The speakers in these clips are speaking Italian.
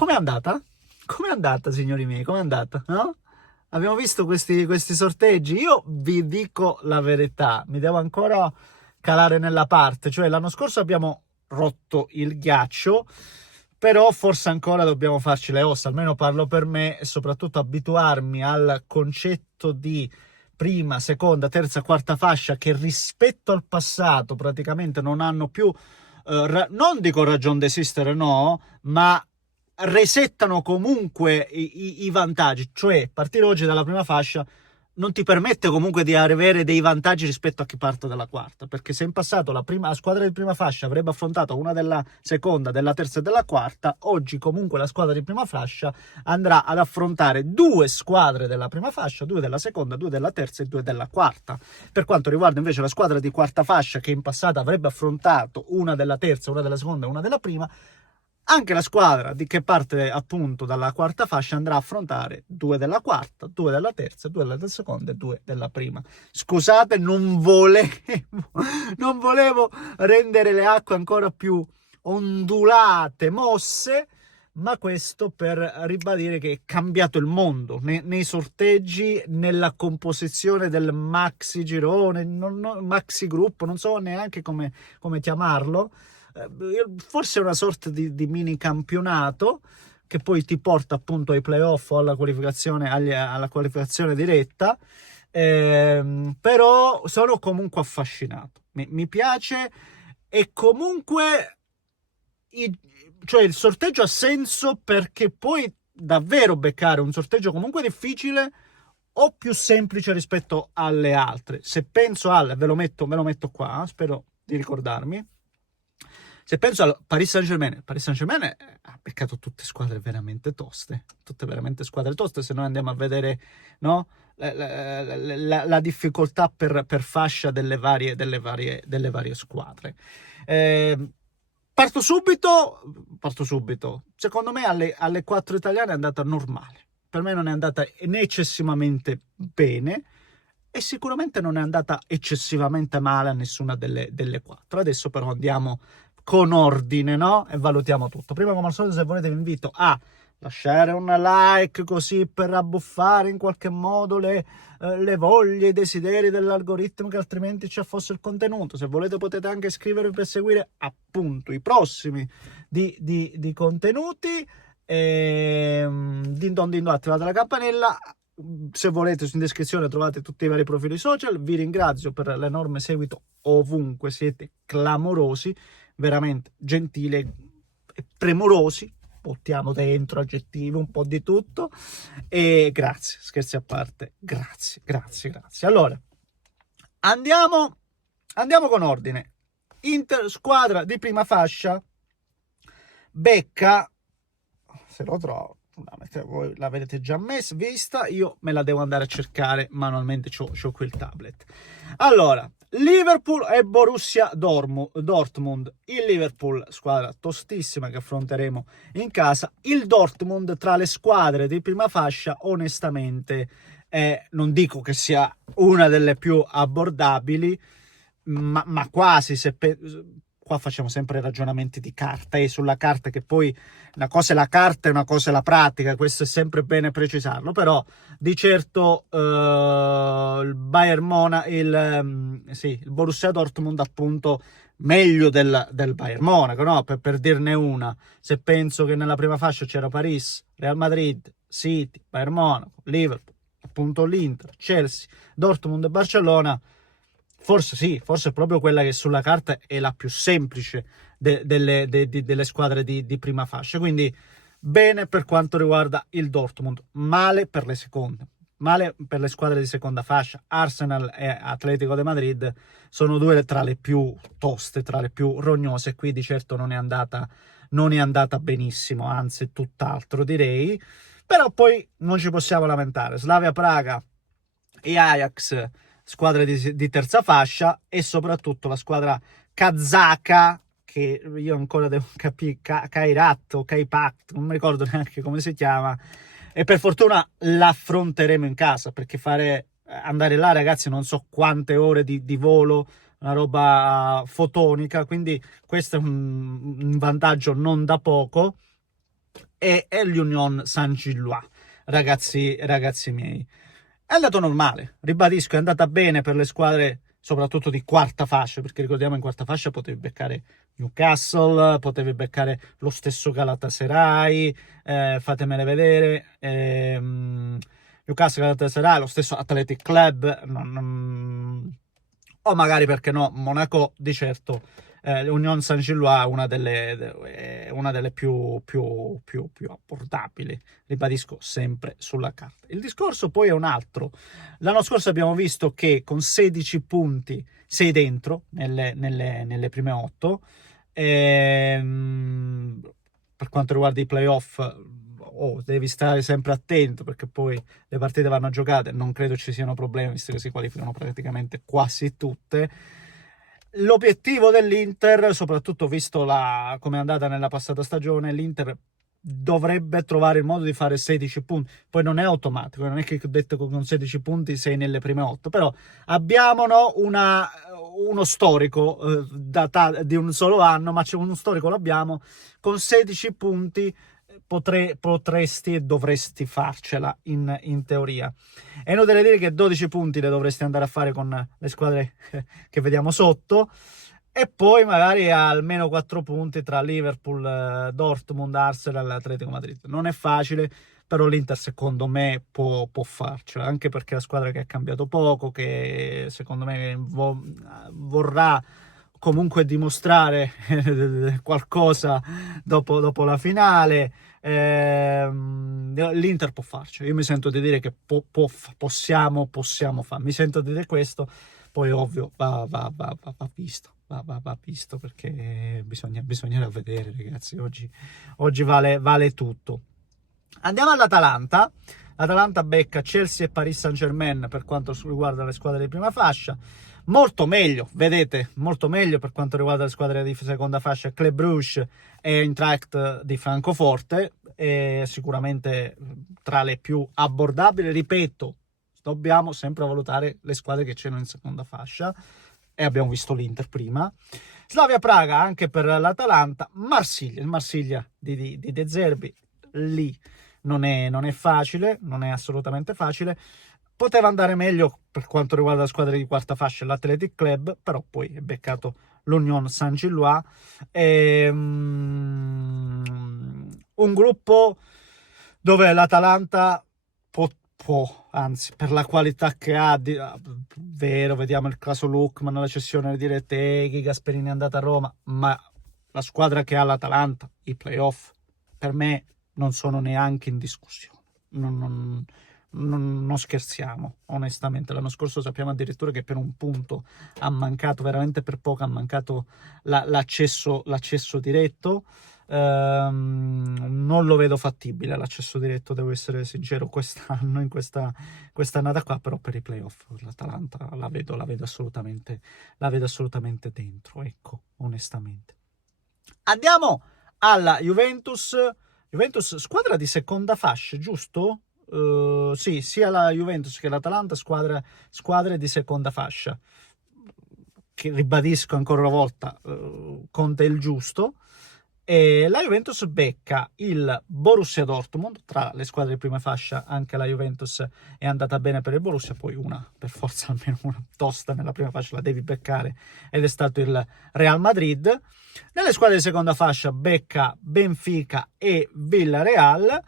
com'è andata? Com'è andata, signori miei? Com'è andata? No? Abbiamo visto questi sorteggi. Io vi dico la verità, mi devo ancora calare nella parte. Cioè, l'anno scorso abbiamo rotto il ghiaccio, però forse ancora dobbiamo farci le ossa, almeno parlo per me, e soprattutto abituarmi al concetto di prima, seconda, terza, quarta fascia, che rispetto al passato praticamente non hanno più, non dico ragion d'esistere, no, ma resettano comunque i vantaggi. Cioè, partire oggi dalla prima fascia non ti permette comunque di avere dei vantaggi rispetto a chi parte dalla quarta, perché se in passato la squadra di prima fascia avrebbe affrontato una della seconda, della terza e della quarta, oggi comunque la squadra di prima fascia andrà ad affrontare due squadre della prima fascia, due della seconda, due della terza e due della quarta. Per quanto riguarda invece la squadra di quarta fascia, che in passato avrebbe affrontato una della terza, una della seconda e una della prima, anche la squadra che parte appunto dalla quarta fascia andrà a affrontare due della quarta, due della terza, due della seconda e due della prima. Scusate, non volevo rendere le acque ancora più ondulate, mosse, ma questo per ribadire che è cambiato il mondo nei sorteggi, nella composizione del maxi girone, maxi gruppo, non so neanche come chiamarlo. Forse è una sorta di mini campionato che poi ti porta appunto ai playoff o alla qualificazione diretta, però sono comunque affascinato, mi piace, e comunque cioè il sorteggio ha senso, perché puoi davvero beccare un sorteggio comunque difficile o più semplice rispetto alle altre. Se penso ve lo metto qua, spero di ricordarmi. Se penso al Paris Saint-Germain ha beccato tutte squadre veramente toste, se noi andiamo a vedere, no, la difficoltà per fascia delle varie squadre. Parto subito. Secondo me alle 4 italiane è andata normale. Per me non è andata né eccessivamente bene, e sicuramente non è andata eccessivamente male a nessuna delle 4. Adesso però andiamo con ordine, no? E valutiamo tutto. Prima, come al solito, se volete vi invito a lasciare un like, così per abbuffare in qualche modo le voglie, i desideri dell'algoritmo che altrimenti ci affossa il contenuto. Se volete potete anche iscrivervi per seguire appunto i prossimi di contenuti. Din don, attivate la campanella. Se volete, in descrizione trovate tutti i vari profili social. Vi ringrazio per l'enorme seguito ovunque, siete clamorosi, veramente gentili e premurosi, buttiamo dentro aggettivi, un po' di tutto, e grazie, scherzi a parte, grazie. Allora, andiamo con ordine. Inter, squadra di prima fascia, becca, se lo trovo, voi l'avete già vista, io me la devo andare a cercare manualmente, c'ho qui il tablet. Allora, Liverpool e Borussia Dortmund. Il Liverpool, squadra tostissima che affronteremo in casa. Il Dortmund, tra le squadre di prima fascia, onestamente non dico che sia una delle più abbordabili, ma quasi. Qua facciamo sempre ragionamenti di carta, e sulla carta, che poi una cosa è la carta e una cosa è la pratica, questo è sempre bene precisarlo, però di certo il Borussia Dortmund appunto meglio del Bayern Monaco, no? Per dirne una, se penso che nella prima fascia c'era Paris, Real Madrid, City, Bayern Monaco, Liverpool, appunto l'Inter, Chelsea, Dortmund e Barcellona, forse è proprio quella che sulla carta è la più semplice delle squadre di prima fascia. Quindi bene per quanto riguarda il Dortmund, male per le seconde, male per le squadre di seconda fascia. Arsenal e Atletico de Madrid sono due tra le più toste, tra le più rognose. Qui di certo non è andata benissimo, anzi tutt'altro direi, però poi non ci possiamo lamentare. Slavia Praga e Ajax, squadre di terza fascia, e soprattutto la squadra kazaka, che io ancora devo capire, Kairat o Kaipat, non mi ricordo neanche come si chiama, e per fortuna l'affronteremo in casa, perché andare là, ragazzi, non so quante ore di volo, una roba fotonica, quindi questo è un vantaggio non da poco. e l'Union Saint-Gilloise, ragazzi miei. È andato normale, ribadisco, è andata bene per le squadre soprattutto di quarta fascia, perché ricordiamo in quarta fascia potevi beccare Newcastle, potevi beccare lo stesso Galatasaray, fatemele vedere, Newcastle, Galatasaray, lo stesso Athletic Club, o magari, perché no, Monaco di certo. L'Union Saint-Gilloise è una delle più abbordabili, ribadisco, sempre sulla carta. Il discorso poi è un altro. L'anno scorso abbiamo visto che con 16 punti sei dentro nelle prime 8. Per quanto riguarda i playoff, devi stare sempre attento, perché poi le partite vanno giocate, non credo ci siano problemi visto che si qualificano praticamente quasi tutte. L'obiettivo dell'Inter, soprattutto visto come è andata nella passata stagione, l'Inter dovrebbe trovare il modo di fare 16 punti. Poi non è automatico, non è che ho detto che con 16 punti sei nelle prime 8, però abbiamo uno storico di un solo anno, ma c'è uno storico, l'abbiamo, con 16 punti potresti e dovresti farcela in teoria. È inutile dire che 12 punti le dovresti andare a fare con le squadre che vediamo sotto, e poi magari almeno 4 punti tra Liverpool, Dortmund, Arsenal e Atletico Madrid. Non è facile, però l'Inter secondo me può farcela, anche perché è la squadra che ha cambiato poco, che secondo me vorrà comunque dimostrare qualcosa dopo la finale. L'Inter può farcela. Io mi sento di dire che possiamo fare. Mi sento di dire questo. Poi ovvio va visto, perché bisognerà vedere, ragazzi. Oggi vale tutto. Andiamo all'Atalanta. L'Atalanta becca Chelsea e Paris Saint-Germain per quanto riguarda le squadre di prima fascia. Molto meglio, vedete, molto meglio per quanto riguarda le squadre di seconda fascia, Club Brugge e Eintracht di Francoforte, e sicuramente tra le più abbordabili. Ripeto, dobbiamo sempre valutare le squadre che c'erano in seconda fascia, e abbiamo visto l'Inter prima. Slavia Praga anche per l'Atalanta. Il Marsiglia di De Zerbi, lì non è facile, non è assolutamente facile. Poteva andare meglio per quanto riguarda la squadra di quarta fascia, l'Athletic Club, però poi è beccato l'Union Saint-Gilloise. Un gruppo dove l'Atalanta può, anzi, per la qualità che ha, vero, vediamo il caso Lookman, la cessione di Retegui, Gasperini è andata a Roma, ma la squadra che ha l'Atalanta, i playoff, per me non sono neanche in discussione. Non scherziamo, onestamente. L'anno scorso sappiamo addirittura che per un punto ha mancato, veramente per poco, ha mancato l'accesso diretto. Non lo vedo fattibile l'accesso diretto, devo essere sincero, quest'anno, in questa annata qua, però per i playoff l'Atalanta la vedo assolutamente dentro, ecco, onestamente. Andiamo alla Juventus, squadra di seconda fascia, giusto? Sì, sia la Juventus che l'Atalanta squadre di seconda fascia, che ribadisco ancora una volta, conta il giusto. E la Juventus becca il Borussia Dortmund. Tra le squadre di prima fascia anche la Juventus è andata bene per il Borussia, poi per forza almeno una tosta nella prima fascia la devi beccare, ed è stato il Real Madrid. Nelle squadre di seconda fascia becca Benfica e Villarreal.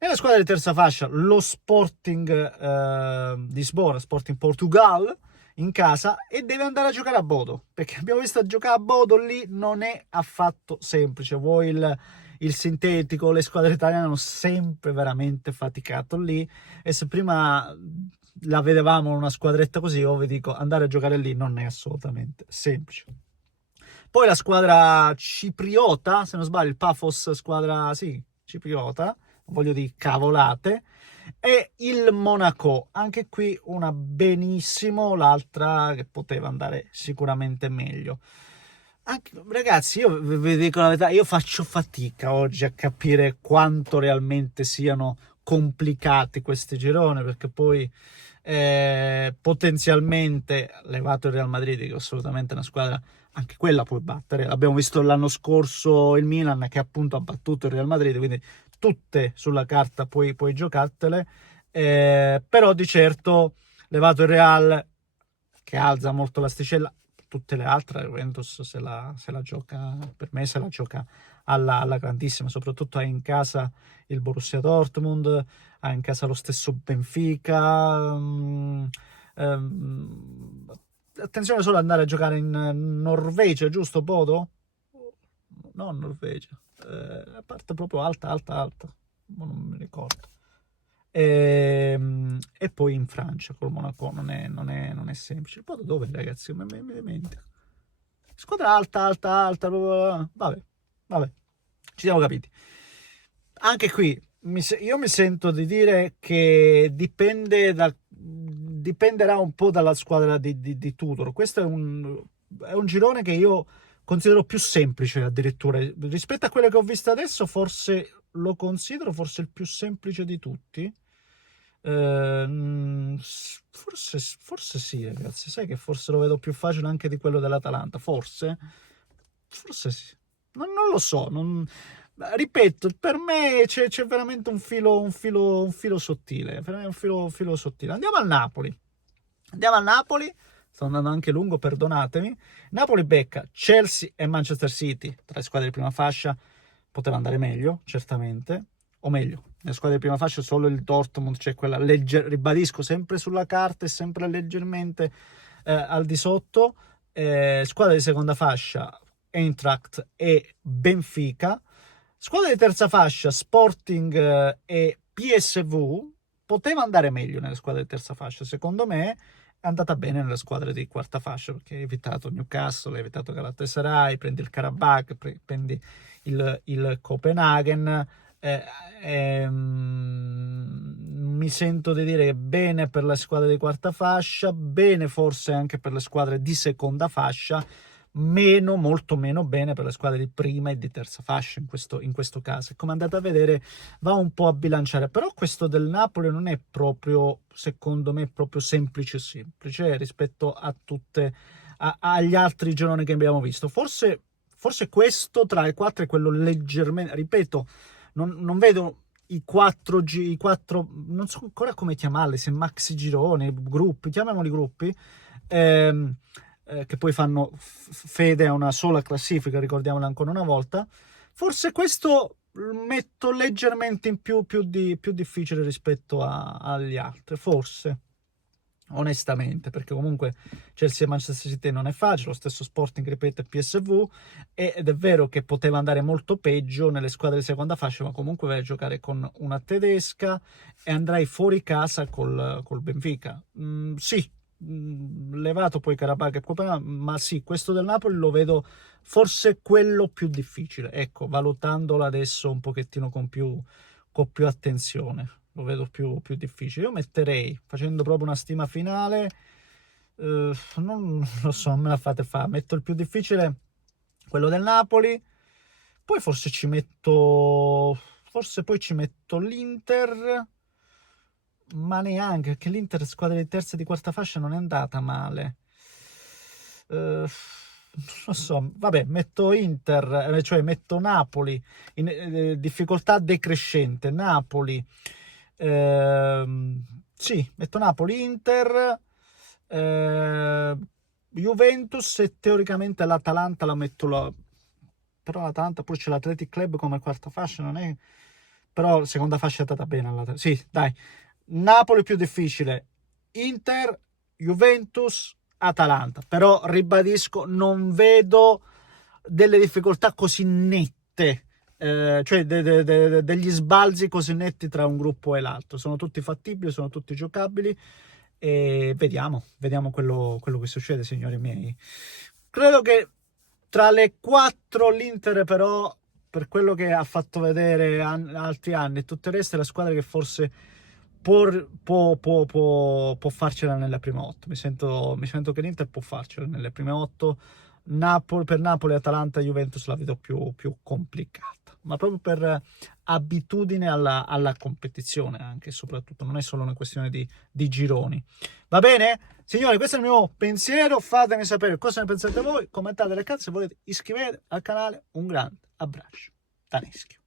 Nella squadra di terza fascia lo Sporting di Lisbona, Sporting Portugal, in casa, e deve andare a giocare a Bodo, perché abbiamo visto giocare a Bodo lì non è affatto semplice. Voi il sintetico, le squadre italiane hanno sempre veramente faticato lì, e se prima la vedevamo una squadretta così, io vi dico, andare a giocare lì non è assolutamente semplice. Poi la squadra cipriota, se non sbaglio, il Pafos, squadra, sì, cipriota, non voglio dire cavolate, e il Monaco, anche qui una benissimo, l'altra che poteva andare sicuramente meglio. Ragazzi, io vi dico la verità, io faccio fatica oggi a capire quanto realmente siano complicati questi gironi, perché poi potenzialmente, levato il Real Madrid, che è assolutamente una squadra, anche quella puoi battere. Abbiamo visto l'anno scorso il Milan che appunto ha battuto il Real Madrid, quindi tutte sulla carta puoi giocartele, però di certo, levato il Real, che alza molto l'asticella, tutte le altre, Juventus se la gioca, per me se la gioca alla grandissima, soprattutto ha in casa il Borussia Dortmund, ha in casa lo stesso Benfica. Attenzione solo ad andare a giocare in Norvegia, giusto Bodo? No, Norvegia, la parte proprio alta, non mi ricordo. E poi in Francia col Monaco non è semplice. Poi dove, ragazzi? Mi dimentico. Squadra alta, vabbè, ci siamo capiti. Anche qui io mi sento di dire che dipenderà un po' dalla squadra di Tudor. Questo è un girone che io considero più semplice addirittura rispetto a quelle che ho visto adesso. Forse lo considero forse il più semplice di tutti. Forse sì, ragazzi. Sai che forse lo vedo più facile anche di quello dell'Atalanta. Forse sì. Non lo so. Ripeto, per me c'è veramente un filo sottile. Un filo sottile. Andiamo al Napoli. Sto andando anche lungo, perdonatemi. Napoli becca Chelsea e Manchester City, tra le squadre di prima fascia. Poteva andare meglio, certamente. O meglio, nelle squadre di prima fascia solo il Dortmund, c'è quella ribadisco, sempre sulla carta e sempre leggermente al di sotto. Squadra di seconda fascia, Eintracht e Benfica. Squadra di terza fascia, Sporting e PSV. Poteva andare meglio nelle squadre di terza fascia, secondo me. È andata bene nelle squadre di quarta fascia, perché hai evitato Newcastle, hai evitato Galatasaray, prendi il Karabakh, prendi il Copenaghen. Mi sento di dire bene per le squadre di quarta fascia, bene forse anche per le squadre di seconda fascia, molto meno bene per le squadre di prima e di terza fascia in questo caso. Come andate a vedere, va un po' a bilanciare, però questo del Napoli non è proprio, secondo me, proprio semplice rispetto a agli altri gironi che abbiamo visto. Forse questo tra i quattro è quello leggermente, ripeto, non vedo i quattro, non so ancora come chiamarli, se maxi gironi, gruppi, chiamiamoli gruppi, che poi fanno fede a una sola classifica, ricordiamola ancora una volta. Forse questo metto leggermente in più difficile rispetto agli altri, forse, onestamente, perché comunque Chelsea e Manchester City non è facile, lo stesso Sporting, ripeto, PSV, ed è vero che poteva andare molto peggio nelle squadre di seconda fascia, ma comunque vai a giocare con una tedesca e andrai fuori casa col Benfica. Sì, levato poi Karabakh e Copenaghen, ma sì, questo del Napoli lo vedo forse quello più difficile, ecco, valutandolo adesso un pochettino con più attenzione, lo vedo più difficile. Io metterei, facendo proprio una stima finale, non lo so, me la fate fare, metto il più difficile, quello del Napoli, poi forse poi ci metto l'Inter, ma neanche, perché l'Inter, squadra di terza e di quarta fascia, non è andata male. Non lo so, vabbè, metto Inter, cioè metto Napoli in difficoltà decrescente. Napoli, sì, metto Napoli, Inter, Juventus e teoricamente l'Atalanta la metto là. Però l'Atalanta poi c'è l'Athletic Club come quarta fascia, non è. Però seconda fascia è andata bene. Sì, dai. Napoli più difficile, Inter, Juventus, Atalanta. Però ribadisco, non vedo delle difficoltà così nette, cioè degli sbalzi così netti tra un gruppo e l'altro. Sono tutti fattibili, sono tutti giocabili e vediamo quello che succede, signori miei. Credo che tra le quattro l'Inter, però, per quello che ha fatto vedere altri anni e tutto il resto, è la squadra che forse può farcela nelle prime 8. Mi sento che l'Inter può farcela nelle prime 8. Per Napoli, Atalanta e Juventus la vedo più complicata, ma proprio per abitudine alla competizione, anche e soprattutto, non è solo una questione di gironi. Va bene? Signori, questo è il mio pensiero, fatemi sapere cosa ne pensate voi, commentate le cazzo, se volete iscrivetevi al canale. Un grande abbraccio da Neschio.